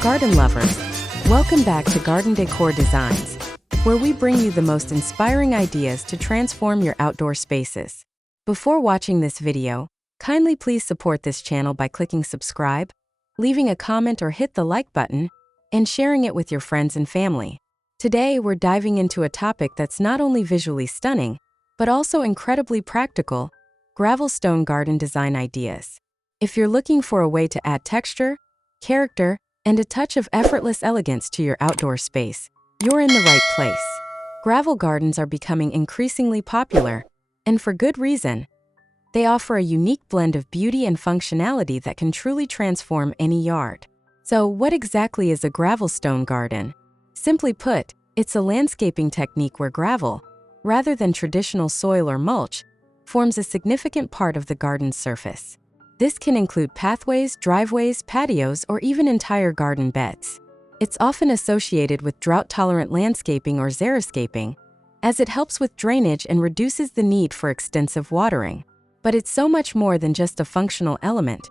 garden lovers, welcome back to Garden Decor Designs, where we bring you the most inspiring ideas to transform your outdoor spaces. Before watching this video, kindly please support this channel by clicking subscribe, leaving a comment or hit the like button, and sharing it with your friends and family. Today we're diving into a topic that's not only visually stunning, but also incredibly practical: gravel stone garden design ideas. If you're looking for a way to add texture, character, and a touch of effortless elegance to your outdoor space, you're in the right place. Gravel gardens are becoming increasingly popular, and for good reason. They offer a unique blend of beauty and functionality that can truly transform any yard. So, what exactly is a gravel stone garden? Simply put, it's a landscaping technique where gravel, rather than traditional soil or mulch, forms a significant part of the garden's surface. This can include pathways, driveways, patios, or even entire garden beds. It's often associated with drought-tolerant landscaping or xeriscaping, as it helps with drainage and reduces the need for extensive watering. But it's so much more than just a functional element.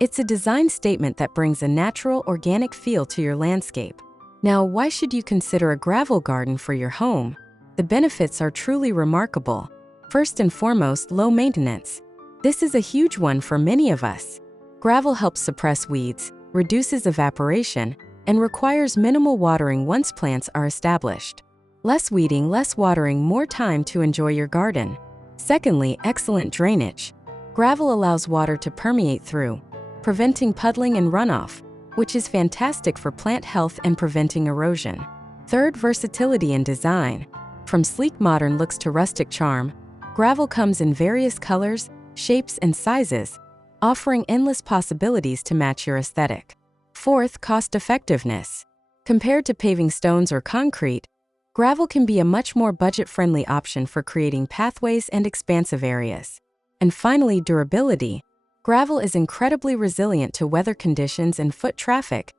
It's a design statement that brings a natural, organic feel to your landscape. Now, why should you consider a gravel garden for your home? The benefits are truly remarkable. First and foremost, low maintenance. This is a huge one for many of us. Gravel helps suppress weeds, reduces evaporation, and requires minimal watering once plants are established. Less weeding, less watering, more time to enjoy your garden. Secondly, excellent drainage. Gravel allows water to permeate through, preventing puddling and runoff, which is fantastic for plant health and preventing erosion. Third, versatility in design. From sleek modern looks to rustic charm, gravel comes in various colors, shapes, and sizes, offering endless possibilities to match your aesthetic. Fourth, cost-effectiveness. Compared to paving stones or concrete, gravel can be a much more budget-friendly option for creating pathways and expansive areas. And finally, durability. Gravel is incredibly resilient to weather conditions and foot traffic,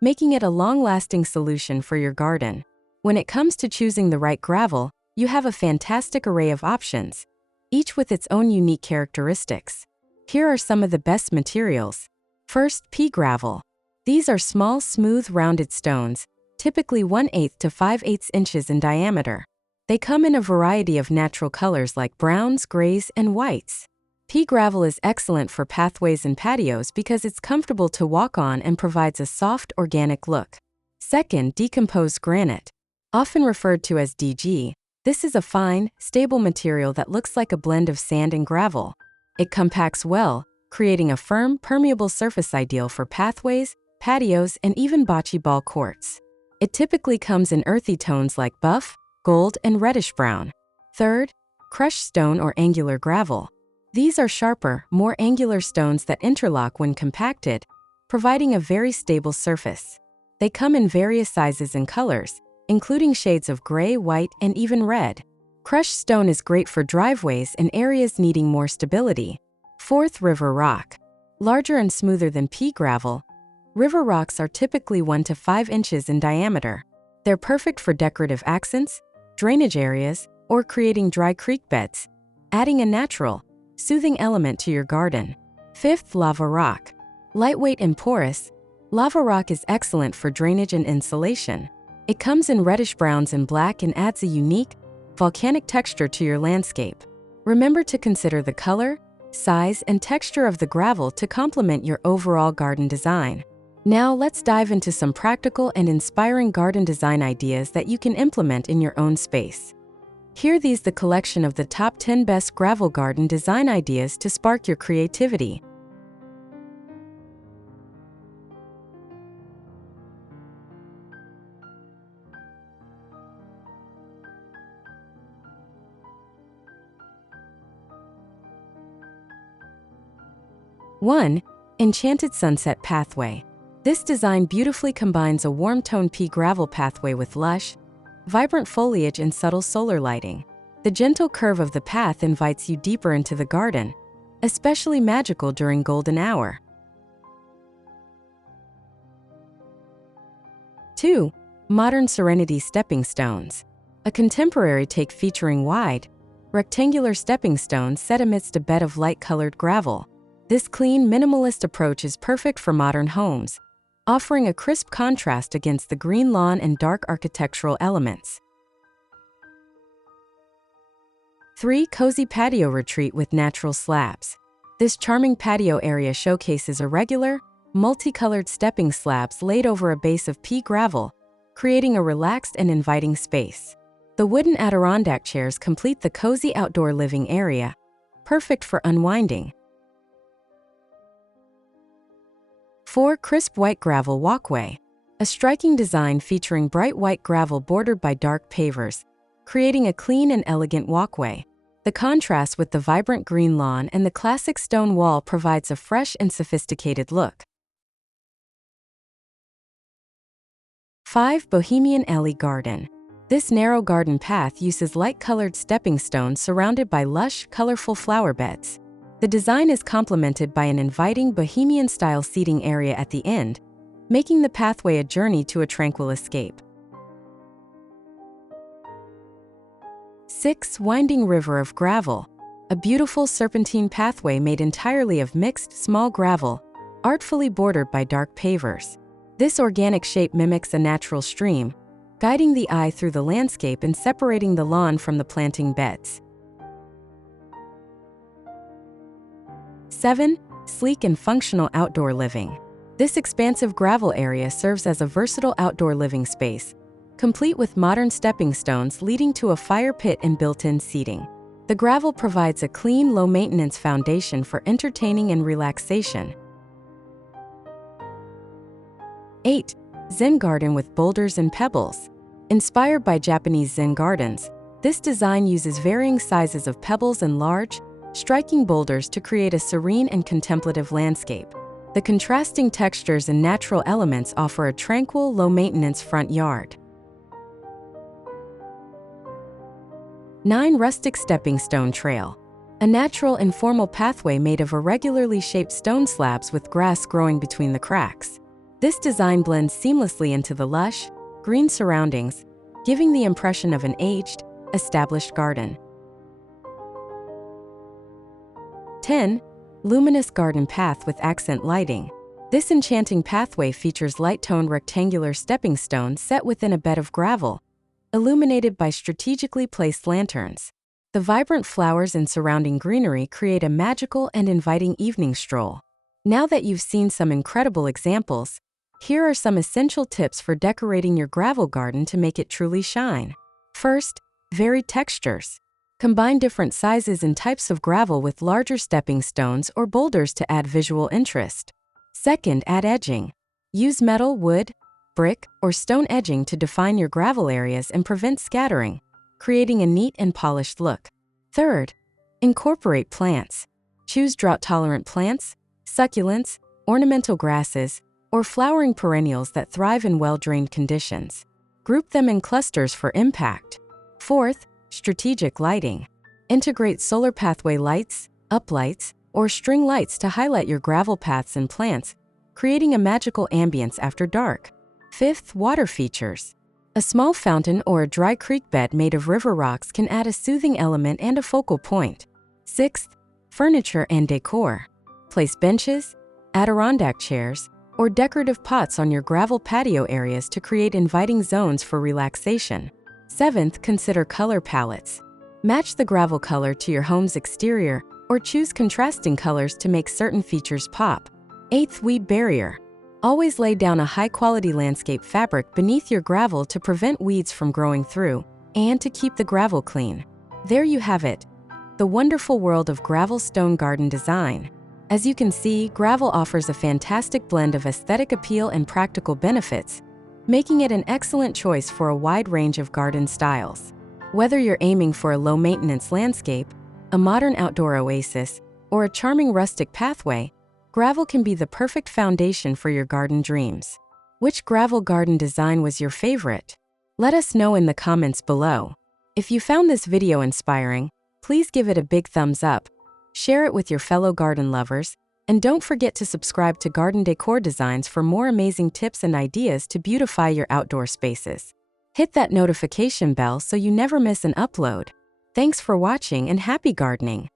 making it a long-lasting solution for your garden. When it comes to choosing the right gravel, you have a fantastic array of options, each with its own unique characteristics. Here are some of the best materials. First, pea gravel. These are small, smooth, rounded stones, typically 1/8 to 5/8 inches in diameter. They come in a variety of natural colors like browns, grays, and whites. Pea gravel is excellent for pathways and patios because it's comfortable to walk on and provides a soft, organic look. Second, decomposed granite. Often referred to as DG, this is a fine, stable material that looks like a blend of sand and gravel. It compacts well, creating a firm, permeable surface ideal for pathways, patios, and even bocce ball courts. It typically comes in earthy tones like buff, gold, and reddish-brown. Third, crushed stone or angular gravel. These are sharper, more angular stones that interlock when compacted, providing a very stable surface. They come in various sizes and colors, including shades of gray, white, and even red. Crushed stone is great for driveways and areas needing more stability. Fourth, river rock. Larger and smoother than pea gravel, river rocks are typically 1 to 5 inches in diameter. They're perfect for decorative accents, drainage areas, or creating dry creek beds, adding a natural, soothing element to your garden. Fifth, lava rock. Lightweight and porous, lava rock is excellent for drainage and insulation. It comes in reddish browns and black and adds a unique, volcanic texture to your landscape. Remember to consider the color, size, and texture of the gravel to complement your overall garden design. Now let's dive into some practical and inspiring garden design ideas that you can implement in your own space. Here these the collection of the top 10 best gravel garden design ideas to spark your creativity. One, Enchanted Sunset Pathway. This design beautifully combines a warm-toned pea gravel pathway with lush, vibrant foliage and subtle solar lighting. The gentle curve of the path invites you deeper into the garden, especially magical during golden hour. 2. Modern Serenity Stepping Stones. A contemporary take featuring wide, rectangular stepping stones set amidst a bed of light-colored gravel. This clean, minimalist approach is perfect for modern homes, offering a crisp contrast against the green lawn and dark architectural elements. 3. Cozy patio retreat with natural slabs. This charming patio area showcases irregular, multicolored stepping slabs laid over a base of pea gravel, creating a relaxed and inviting space. The wooden Adirondack chairs complete the cozy outdoor living area, perfect for unwinding. 4. Crisp white gravel walkway. A striking design featuring bright white gravel bordered by dark pavers, creating a clean and elegant walkway. The contrast with the vibrant green lawn and the classic stone wall provides a fresh and sophisticated look. 5. Bohemian Alley Garden. This narrow garden path uses light-colored stepping stones surrounded by lush, colorful flower beds. The design is complemented by an inviting bohemian-style seating area at the end, making the pathway a journey to a tranquil escape. 6. Winding River of Gravel. A beautiful serpentine pathway made entirely of mixed, small gravel, artfully bordered by dark pavers. This organic shape mimics a natural stream, guiding the eye through the landscape and separating the lawn from the planting beds. 7. Sleek and functional outdoor living. This expansive gravel area serves as a versatile outdoor living space, complete with modern stepping stones leading to a fire pit and built-in seating. The gravel provides a clean, low-maintenance foundation for entertaining and relaxation. 8. Zen garden with boulders and pebbles. Inspired by Japanese Zen gardens, this design uses varying sizes of pebbles and large, striking boulders to create a serene and contemplative landscape. The contrasting textures and natural elements offer a tranquil, low-maintenance front yard. 9. Rustic stepping stone trail. A natural, informal pathway made of irregularly shaped stone slabs with grass growing between the cracks. This design blends seamlessly into the lush, green surroundings, giving the impression of an aged, established garden. 10. Luminous garden path with accent lighting. This enchanting pathway features light-toned rectangular stepping stones set within a bed of gravel, illuminated by strategically placed lanterns. The vibrant flowers and surrounding greenery create a magical and inviting evening stroll. Now that you've seen some incredible examples, here are some essential tips for decorating your gravel garden to make it truly shine. First, varied textures. Combine different sizes and types of gravel with larger stepping stones or boulders to add visual interest. Second, add edging. Use metal, wood, brick, or stone edging to define your gravel areas and prevent scattering, creating a neat and polished look. Third, incorporate plants. Choose drought-tolerant plants, succulents, ornamental grasses, or flowering perennials that thrive in well-drained conditions. Group them in clusters for impact. Fourth, strategic lighting. Integrate solar pathway lights, uplights, or string lights to highlight your gravel paths and plants, creating a magical ambience after dark. Fifth, water features. A small fountain or a dry creek bed made of river rocks can add a soothing element and a focal point. Sixth, furniture and decor. Place benches, Adirondack chairs, or decorative pots on your gravel patio areas to create inviting zones for relaxation. Seventh, consider color palettes. Match the gravel color to your home's exterior or choose contrasting colors to make certain features pop. Eighth, weed barrier. Always lay down a high-quality landscape fabric beneath your gravel to prevent weeds from growing through and to keep the gravel clean. There you have it, the wonderful world of gravel stone garden design. As you can see, gravel offers a fantastic blend of aesthetic appeal and practical benefits, making it an excellent choice for a wide range of garden styles. Whether you're aiming for a low-maintenance landscape, a modern outdoor oasis, or a charming rustic pathway, gravel can be the perfect foundation for your garden dreams. Which gravel garden design was your favorite? Let us know in the comments below. If you found this video inspiring, please give it a big thumbs up, share it with your fellow garden lovers, and don't forget to subscribe to Garden Decor Designs for more amazing tips and ideas to beautify your outdoor spaces. Hit that notification bell so you never miss an upload. Thanks for watching and happy gardening!